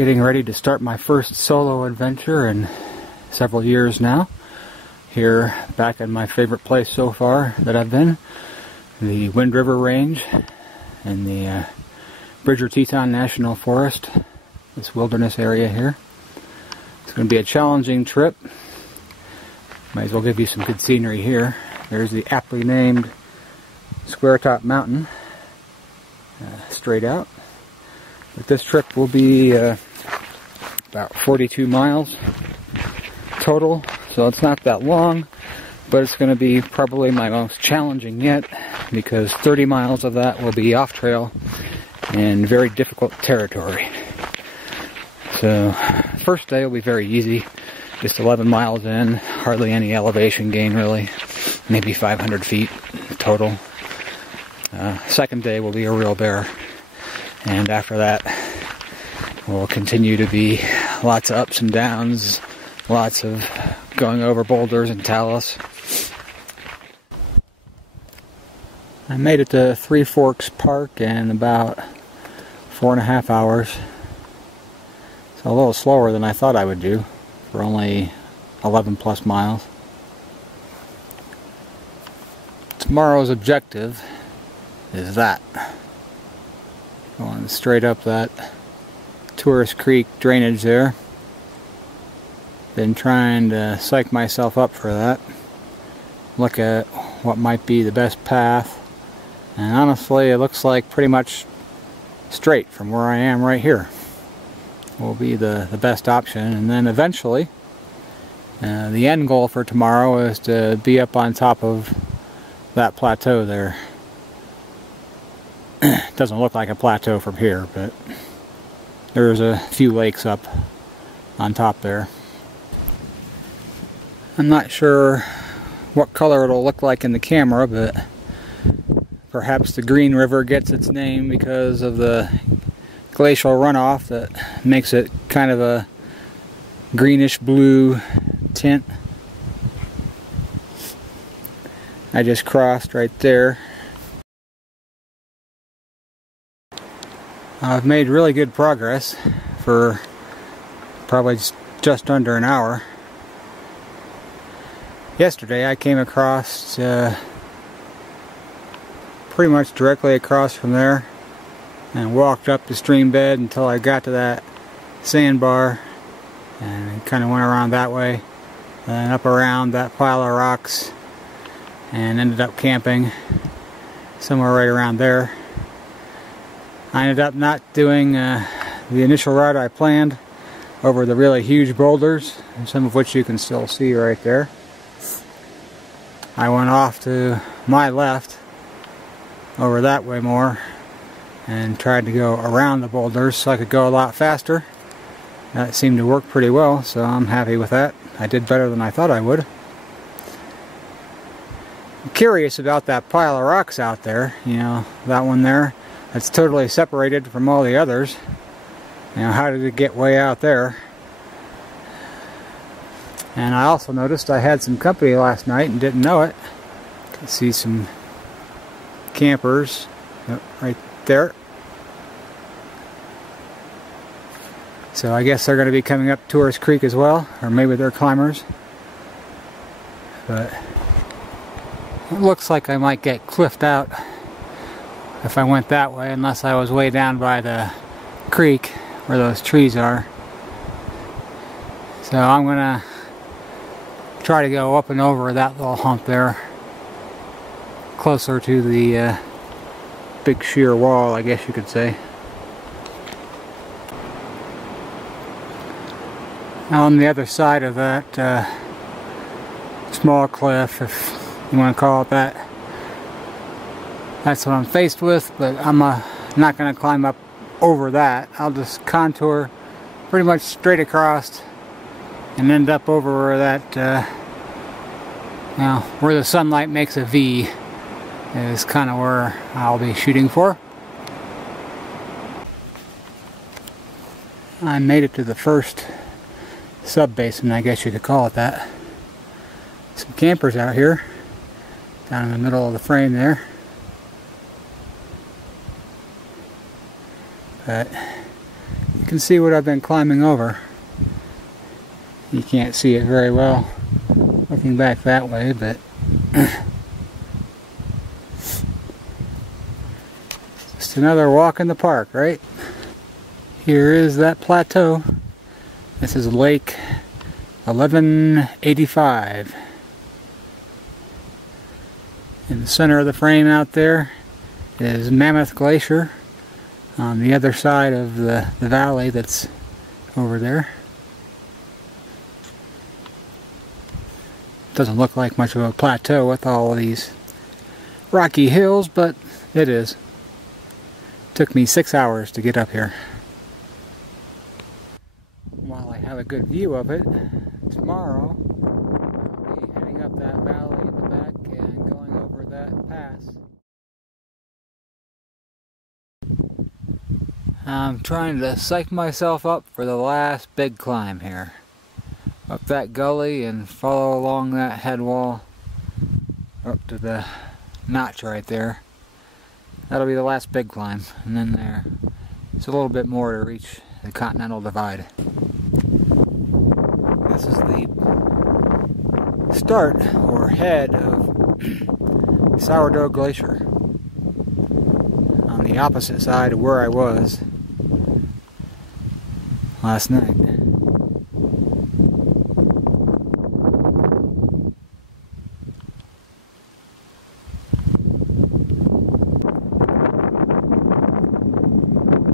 Getting ready to start my first solo adventure in several years now. Here, back at my favorite place so far that I've been, the Wind River Range in the Teton National Forest, this wilderness area here. It's going to be a challenging trip. Might as well give you some good scenery here. There's the aptly named Square Top Mountain, straight out. But this trip will be about 42 miles total, so it's not that long, but it's going to be probably my most challenging yet, because 30 miles of that will be off trail in very difficult territory. So first day will be very easy, just 11 miles in, hardly any elevation gain really, maybe 500 feet total. Second day will be a real bear, and after that will continue to be lots of ups and downs, lots of going over boulders and talus. I made it to Three Forks Park in about 4.5 hours. It's a little slower than I thought I would do for only 11 plus miles. Tomorrow's objective is that. Going straight up that Tourist Creek drainage there. Been trying to psych myself up for that. Look at what might be the best path. And honestly, it looks like pretty much straight from where I am right here will be the best option. And then eventually, the end goal for tomorrow is to be up on top of that plateau there. It doesn't look like a plateau from here, but there's a few lakes up on top there. I'm not sure what color it'll look like in the camera, but perhaps the Green River gets its name because of the glacial runoff that makes it kind of a greenish blue tint. I just crossed right there. I've made really good progress for probably just under an hour. Yesterday I came across pretty much directly across from there and walked up the stream bed until I got to that sandbar and kind of went around that way and up around that pile of rocks and ended up camping somewhere right around there. I ended up not doing the initial route I planned over the really huge boulders, some of which you can still see right there. I went off to my left over that way more and tried to go around the boulders so I could go a lot faster. That seemed to work pretty well, so I'm happy with that. I did better than I thought I would. I'm curious about that pile of rocks out there, you know, that one there. It's totally separated from all the others. You know, how did it get way out there? And I also noticed I had some company last night and didn't know it. You can see some campers right there. So I guess they're going to be coming up Tourist Creek as well, or maybe they're climbers. But it looks like I might get cliffed out if I went that way, unless I was way down by the creek where those trees are. So I'm gonna try to go up and over that little hump there, closer to the big sheer wall, I guess you could say. Now on the other side of that small cliff, if you want to call it that, that's what I'm faced with, but I'm not going to climb up over that. I'll just contour pretty much straight across and end up over where that, where the sunlight makes a V is kind of where I'll be shooting for. I made it to the first sub-basin, I guess you could call it that. Some campers out here, down in the middle of the frame there. But you can see what I've been climbing over. You can't see it very well looking back that way, but just another walk in the park, right? Here is that plateau. This is Lake 1185. In the center of the frame out there is Mammoth Glacier on the other side of the valley that's over there. Doesn't look like much of a plateau with all of these rocky hills, but it is. Took me 6 hours to get up here. While I have a good view of it, tomorrow I'll be heading up that valley in the back and going over that pass. I'm trying to psych myself up for the last big climb here. Up that gully and follow along that head wall up to the notch right there. That'll be the last big climb, and then it's a little bit more to reach the Continental Divide. This is the start or head of Sourdough Glacier on the opposite side of where I was last night.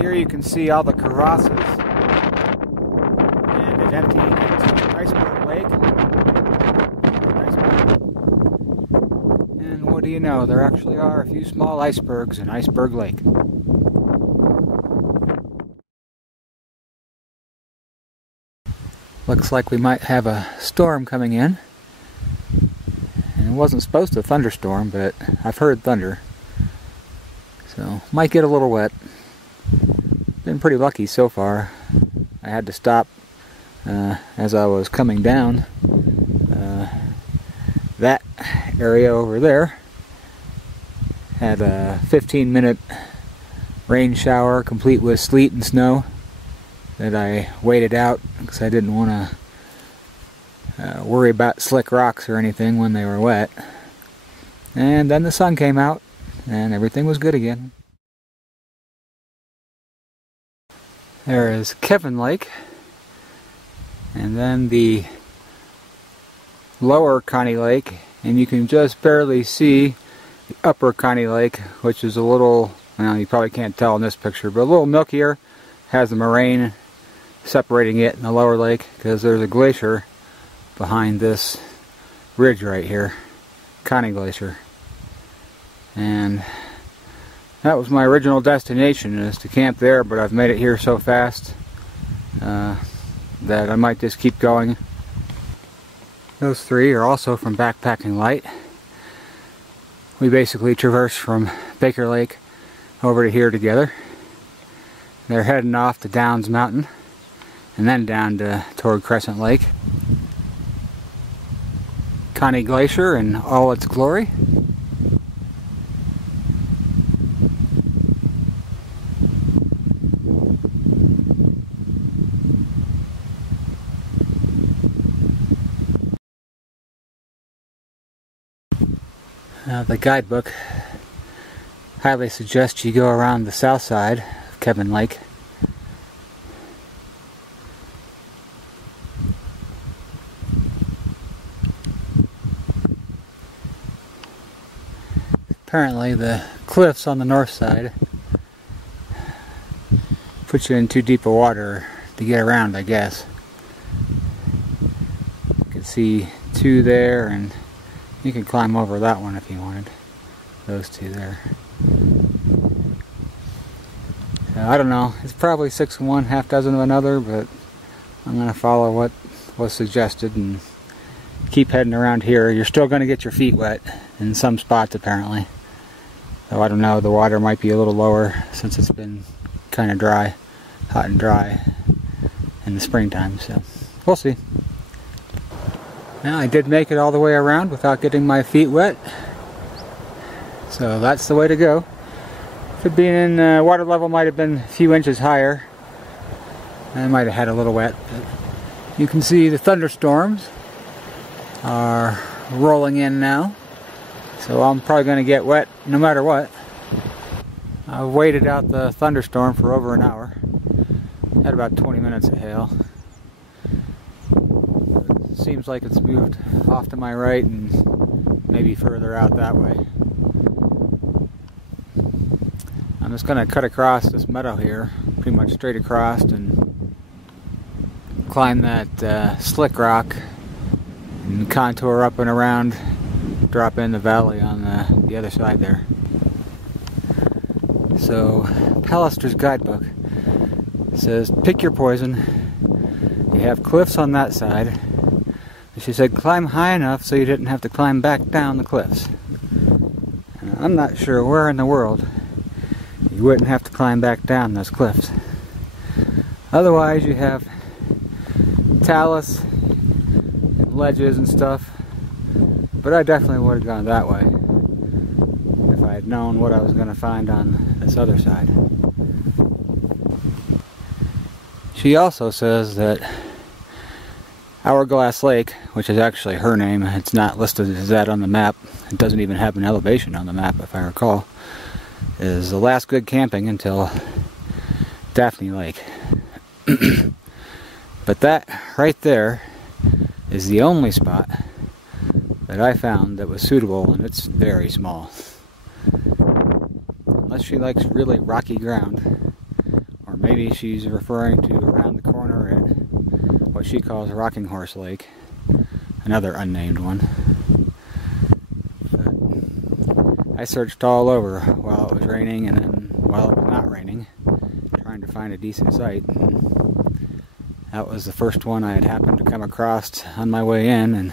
Here you can see all the crevasses, and it emptying into Iceberg Lake. And what do you know, there actually are a few small icebergs in Iceberg Lake. Looks like we might have a storm coming in. And it wasn't supposed to thunderstorm, but I've heard thunder. So, might get a little wet. Been pretty lucky so far. I had to stop as I was coming down. That area over there had a 15-minute rain shower complete with sleet and snow that I waited out because I didn't want to worry about slick rocks or anything when they were wet. And then the sun came out and everything was good again. There is Kevin Lake, and then the lower Connie Lake, and you can just barely see the upper Connie Lake, which is a little, well, you probably can't tell in this picture, but a little milkier. Has a moraine separating it in the lower lake because there's a glacier behind this ridge right here, Connie Glacier. And that was my original destination, is to camp there, but I've made it here so fast that I might just keep going. Those three are also from Backpacking Light. We basically traversed from Baker Lake over to here together. They're heading off to Downs Mountain and then down toward Crescent Lake. Connie Glacier in all its glory. The guidebook highly suggests you go around the south side of Kevin Lake. Apparently the cliffs on the north side put you in too deep of water to get around, I guess. You can see two there, and you can climb over that one if you wanted. Those two there. So, I don't know. It's probably 6 of one, half dozen of another, but I'm going to follow what was suggested and keep heading around here. You're still going to get your feet wet in some spots apparently. So I don't know, the water might be a little lower since it's been kind of dry, hot and dry in the springtime, so we'll see. Now, I did make it all the way around without getting my feet wet, so that's the way to go. Could be in water level might have been a few inches higher, I might have had a little wet, but you can see the thunderstorms are rolling in now. So I'm probably going to get wet no matter what. I've waited out the thunderstorm for over an hour. Had about 20 minutes of hail. It seems like it's moved off to my right and maybe further out that way. I'm just going to cut across this meadow here, pretty much straight across, and climb that slick rock and contour up and around, drop in the valley on the other side there. So, Pallister's guidebook says, pick your poison. You have cliffs on that side. And she said, climb high enough so you didn't have to climb back down the cliffs. And I'm not sure where in the world you wouldn't have to climb back down those cliffs. Otherwise, you have talus and ledges and stuff. But I definitely would have gone that way if I had known what I was going to find on this other side. She also says that Hourglass Lake, which is actually her name, it's not listed as that on the map. It doesn't even have an elevation on the map, if I recall, is the last good camping until Daphne Lake. But that right there is the only spot that I found that was suitable, and it's very small. Unless she likes really rocky ground, or maybe she's referring to around the corner at what she calls Rocking Horse Lake, another unnamed one. But I searched all over while it was raining and then while it was not raining, trying to find a decent site. And that was the first one I had happened to come across on my way in, and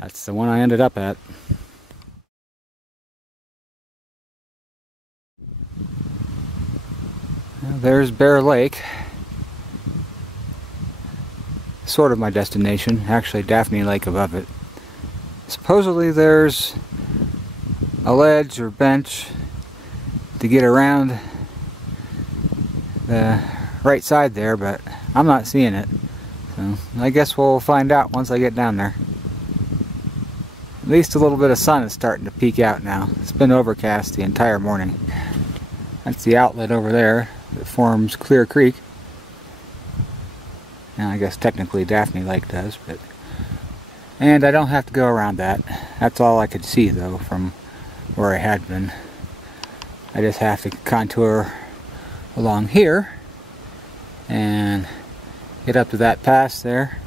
that's the one I ended up at. Well, there's Bear Lake. Sort of my destination. Actually, Daphne Lake above it. Supposedly there's a ledge or bench to get around the right side there, but I'm not seeing it. So I guess we'll find out once I get down there. At least a little bit of sun is starting to peek out now. It's been overcast the entire morning. That's the outlet over there that forms Clear Creek. Now I guess technically Daphne Lake does, but... And I don't have to go around that. That's all I could see though from where I had been. I just have to contour along here and get up to that pass there,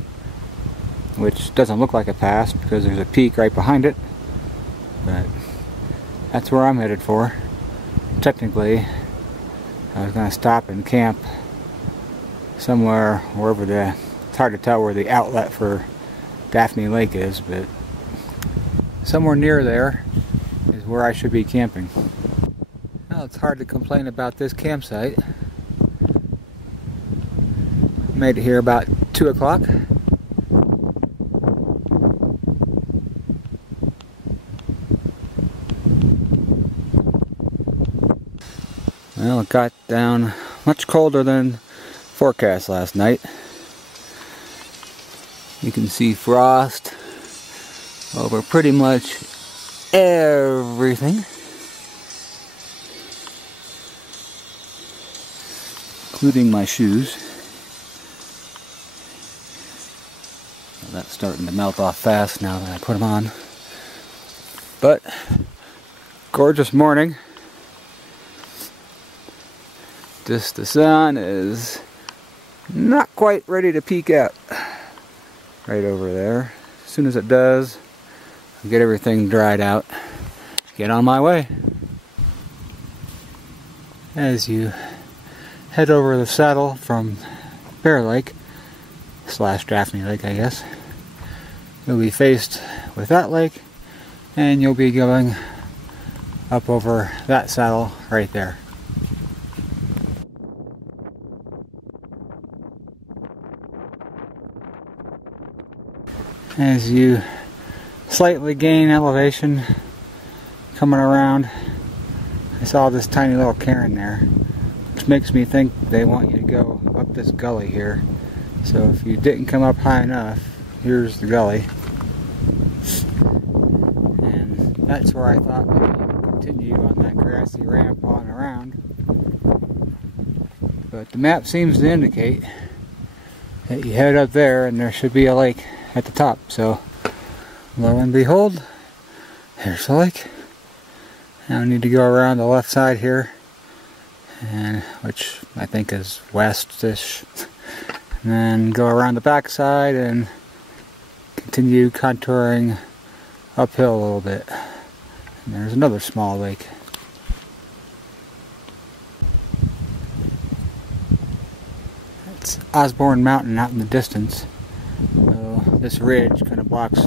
which doesn't look like a pass because there's a peak right behind it, but that's where I'm headed for. Technically, I was going to stop and camp somewhere wherever it's hard to tell where the outlet for Daphne Lake is, but somewhere near there is where I should be camping. Well, it's hard to complain about this campsite. Made it here about 2 o'clock. Well, it got down much colder than forecast last night. You can see frost over pretty much everything, including my shoes. Well, that's starting to melt off fast now that I put them on. But gorgeous morning. Just the sun is not quite ready to peek out. Right over there. As soon as it does, I'll get everything dried out. Get on my way. As you head over the saddle from Bear Lake / Daphne Lake, I guess, you'll be faced with that lake, and you'll be going up over that saddle right there. As you slightly gain elevation coming around, I saw this tiny little cairn there. which makes me think they want you to go up this gully here. So if you didn't come up high enough, here's the gully. And that's where I thought maybe you would continue on that grassy ramp on around. But the map seems to indicate that you head up there and there should be a lake at the top. So lo and behold, there's the lake. Now I need to go around the left side here, and which I think is west-ish, and then go around the back side and continue contouring uphill a little bit. And there's another small lake. It's Osborne Mountain out in the distance. So this ridge kind of blocks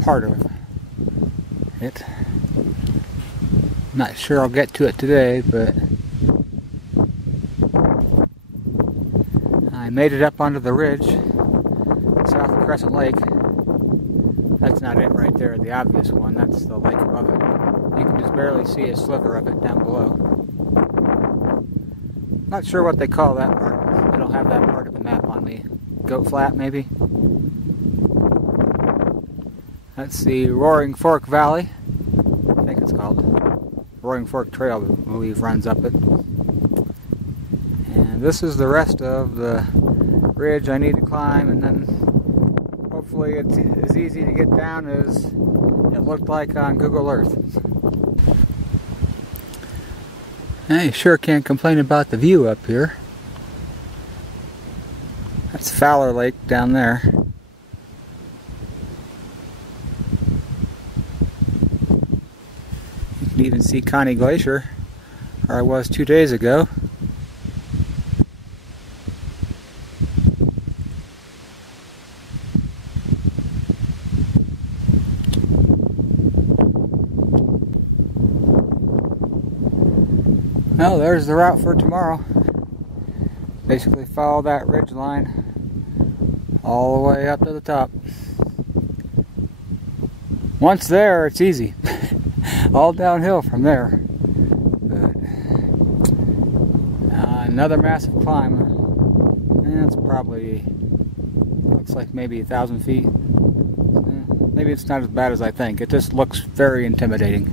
part of it. Not sure I'll get to it today, but I made it up onto the ridge south of Crescent Lake. That's not it right there, the obvious one. That's the lake above it. You can just barely see a sliver of it down below. Not sure what they call that part. I don't have that part of the map on me. Goat Flat, maybe? That's the Roaring Fork Valley, I think it's called. Roaring Fork Trail, I believe, runs up it. And this is the rest of the ridge I need to climb, and then hopefully it's as easy to get down as it looked like on Google Earth. You sure can't complain about the view up here. That's Fowler Lake down there. You can even see Connie Glacier, where I was 2 days ago. Well, there's the route for tomorrow. Basically follow that ridge line all the way up to the top. Once there, it's easy. All downhill from there. But another massive climb. It's probably, looks like maybe 1,000 feet. Maybe it's not as bad as I think. It just looks very intimidating.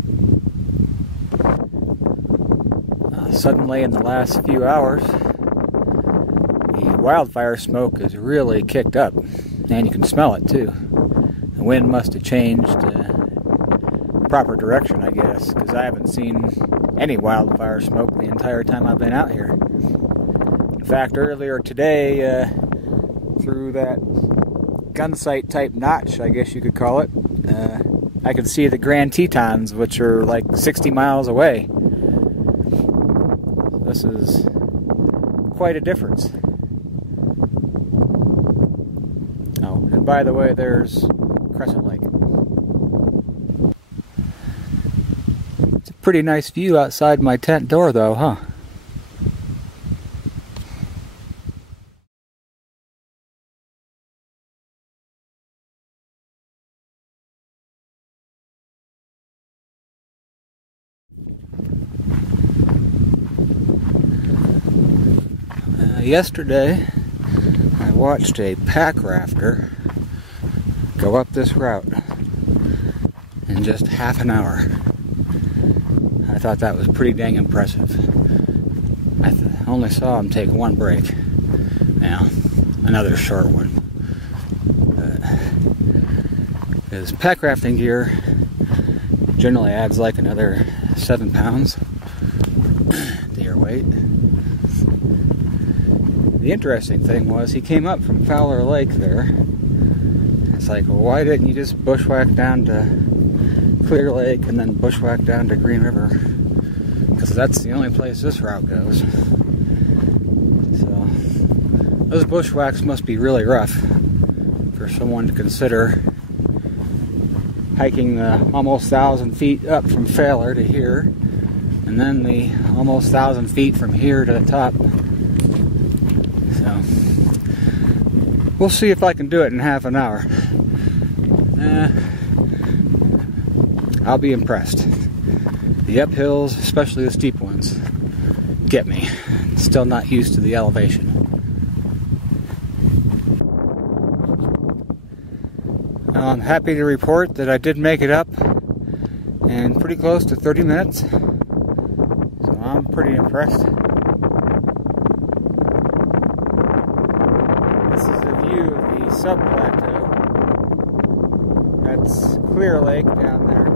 Suddenly, in the last few hours, the wildfire smoke has really kicked up, and you can smell it too. The wind must have changed proper direction, I guess, because I haven't seen any wildfire smoke the entire time I've been out here. In fact, earlier today, through that gun sight type notch, I guess you could call it, I could see the Grand Tetons, which are like 60 miles away. This is quite a difference. Oh, and by the way, there's Crescent Lake. It's a pretty nice view outside my tent door though, huh? Yesterday, I watched a pack rafter go up this route in just half an hour. I thought that was pretty dang impressive. I only saw him take one break. Now, another short one. His pack rafting gear generally adds like another 7 pounds to your weight. The interesting thing was he came up from Fowler Lake there. It's like, well, why didn't you just bushwhack down to Clear Lake and then bushwhack down to Green River? Because that's the only place this route goes. So those bushwhacks must be really rough for someone to consider hiking the almost 1,000 feet up from Fowler to here, and then the almost 1,000 feet from here to the top. So, we'll see if I can do it in half an hour. I'll be impressed. The uphills, especially the steep ones, get me. Still not used to the elevation. I'm happy to report that I did make it up in pretty close to 30 minutes. So I'm pretty impressed. This is a view of the sub-plateau. That's Clear Lake down there.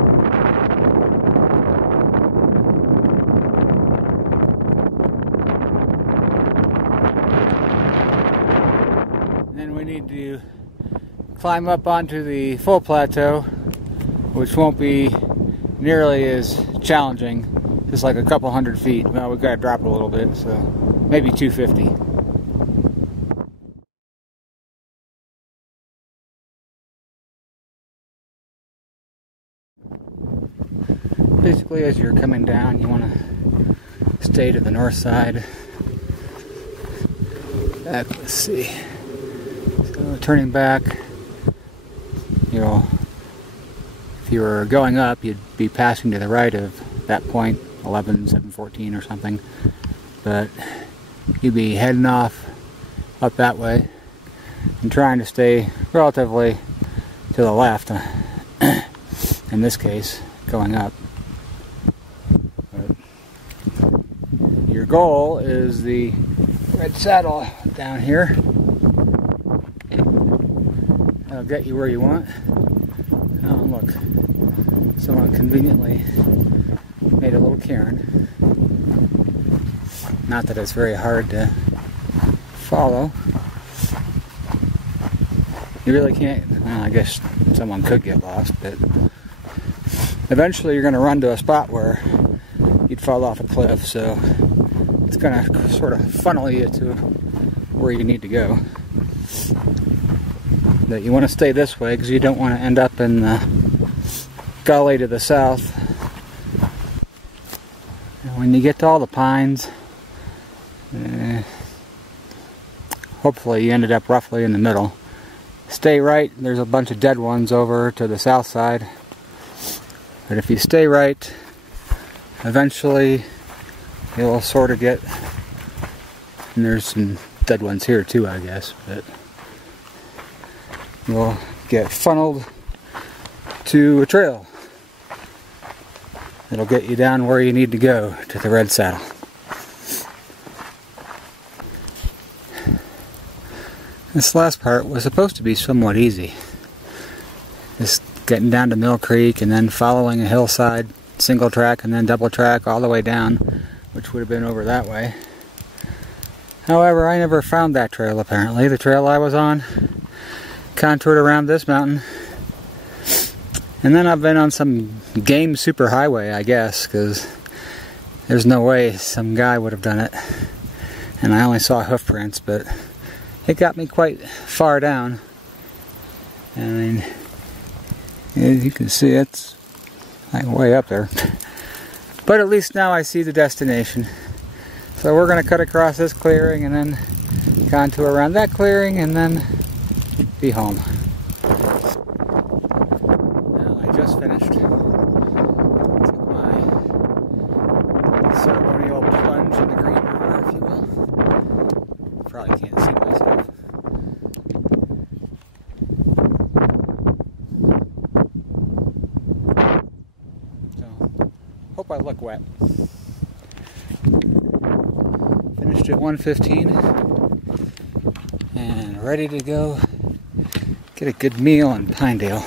Then we need to climb up onto the full plateau, which won't be nearly as challenging, just like a couple hundred feet. Well, we've got to drop a little bit, so maybe 250. Basically, as you're coming down, you want to stay to the north side. Let's see. So turning back, if you were going up, you'd be passing to the right of that point, 11,714 or something. But you'd be heading off up that way and trying to stay relatively to the left. In this case, going up. But your goal is the red saddle down here. That'll get you where you want. Oh, look. Someone conveniently made a little cairn. Not that it's very hard to follow. You really can't. Well, I guess someone could get lost, but eventually you're going to run to a spot where you'd fall off a cliff, so it's going to sort of funnel you to where you need to go. But you want to stay this way because you don't want to end up in the gully to the south. And when you get to all the pines, hopefully you ended up roughly in the middle. Stay right, there's a bunch of dead ones over to the south side. But if you stay right, eventually you'll sort of get, and there's some dead ones here too, I guess, but you'll get funneled to a trail that'll get you down where you need to go, to the red saddle. This last part was supposed to be somewhat easy. Just getting down to Mill Creek and then following a hillside, single track and then double track all the way down, which would have been over that way. However, I never found that trail apparently. The trail I was on contoured around this mountain. And then I've been on some game superhighway, I guess, because there's no way some guy would have done it. And I only saw hoof prints, but it got me quite far down. I mean, as you can see, it's like way up there. But at least now I see the destination. So we're going to cut across this clearing and then contour around that clearing and then be home. Well, I just finished. Took my ceremonial plunge in the Green River, if you will. Probably can't see myself. So, hope I look wet. Finished at 1:15 and ready to go get a good meal in Pinedale.